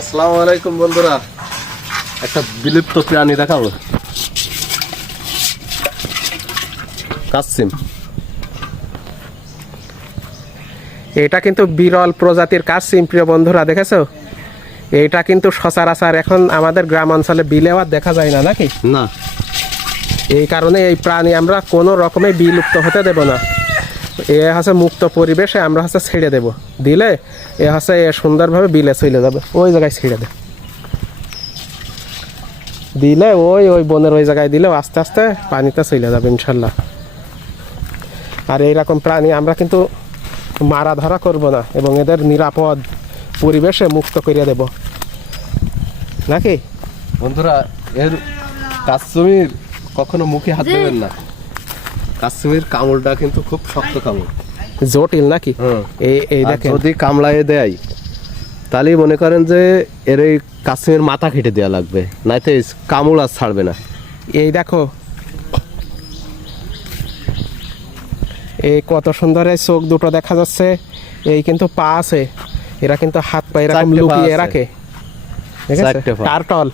আসসালামু আলাইকুম বন্ধুরা। একটা বিলুপ্ত প্রাণী দেখাবো। কাসিম। এটা কিন্তু বিরল প্রজাতির কাজ সিম প্রিয় বন্ধুরা দেখেছ? এটা কিন্তু সচরাচর এখন আমাদের গ্রাম অঞ্চলে বিলেও আর দেখা যায় না নাকি? না। এই কারণে এই প্রাণী আমরা কোনো রকমে বিলুপ্ত হতে দেব না। এ হচ্ছে মুক্ত পরিবেশে আমরা হচ্ছে ছেড়ে দেব। দিলে এ হচ্ছে এ সুন্দরভাবে বিলে চলে যাবে। ওই জায়গায় ছেড়ে দে। দিলে ওই ওই বনের ওই জায়গায় দিলে আস্তে আস্তে পানিতে চলে যাবে ইনশাল্লাহ। আর এইরকম প্রাণী আমরা কিন্তু মারা ধরা করব না এবং এদের নিরাপদ পরিবেশে মুক্ত করে দেব। নাকি? বন্ধুরা এর কাশ্মীর কখনো মুখে হাত দেবেন না। কাশ্মীর কামড়টা কিন্তু খুব শক্ত কামড় জটিল নাকি? এই এই দেখেন। যদি কামড়ায় দেয় তাহলেই মনে করেন যে এর এই কাশ্মীর মাথা কেটে দেওয়া লাগবে নাইতে কামড় আর ছাড়বে না। এই দেখো। এই কত সুন্দর এই চোখ দুটো দেখা যাচ্ছে। এই কিন্তু পা আছে। এরা কিন্তু হাত পা এরকম লুকিয়ে রাখে। ঠিক আছে? টার্টল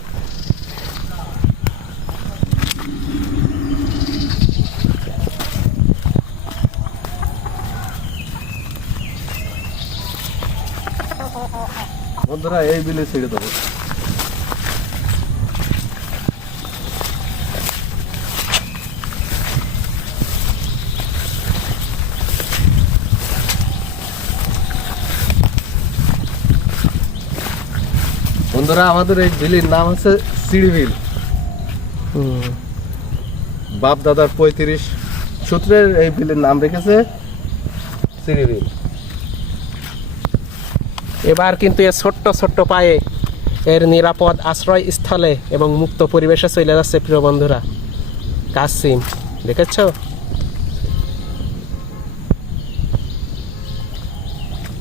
বন্ধুরা, এই বিলে ছেড়ে দেবো। বন্ধুরা, আমাদের এই বিলির নাম হচ্ছে সিঁড়িবিল বাপ দাদার পঁয়ত্রিশ। সূত্রের এই বিলের নাম রেখেছে সিঁড়িবিল এবার কিন্তু এ ছোট্ট ছোট্ট পায়ে এর নিরাপদ আশ্রয় স্থলে এবং মুক্ত পরিবেশে চলে যাচ্ছে প্রিয় বন্ধুরা। কাসিম, দেখেছ?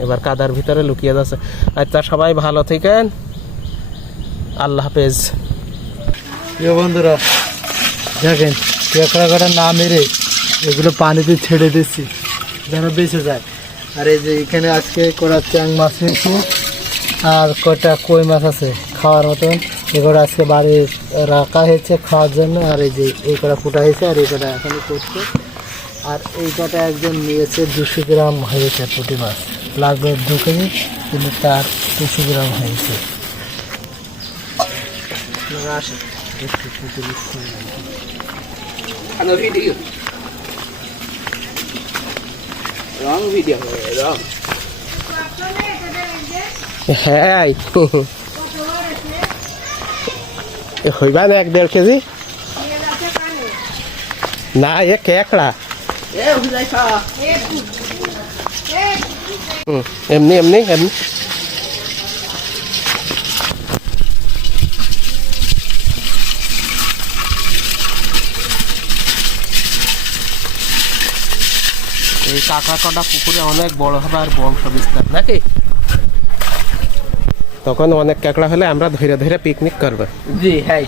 এবার কাদার ভিতরে লুকিয়ে যাচ্ছে। আচ্ছা সবাই ভালো থেকেন। আল্লাহ হাফেজ। প্রিয় বন্ধুরা, দেখেন কেঁকড়া না মেরে এগুলো পানিতে ছেড়ে দিচ্ছি, যেন বেঁচে যায়। আর এই যে এখানে আজকে করা চ্যাং মাছ নিয়েছি আর কটা কই মাছ আছে খাওয়ার মতন। এগুলো আজকে বাড়ি রাখা হয়েছে খাওয়ার জন্য, আর এই যে এই কটা ফুটা হয়েছে, আর এই কটা এখনই করছে। আর এই কটা একজন নিয়েছে দুশো গ্রাম হয়েছে পুঁটি মাছ। লাগবে দু কেজি, কিন্তু তার দুশো গ্রাম হয়েছে। আপনারা আসেন একটু পুঁটি মাছ খাওয়া যাবে। হ্যাঁ হইবা না এক দেড় কেজি না এ কেকড়া হুম, এমনি এমনি এমনি এই কাকা কটা পুকুরে অনেক বড় হবে আর বংশ বিস্তার নাকি? তখন অনেক কাঁকড়া হলে আমরা ধীরে ধীরে পিকনিক করব। জি হ্যাঁ।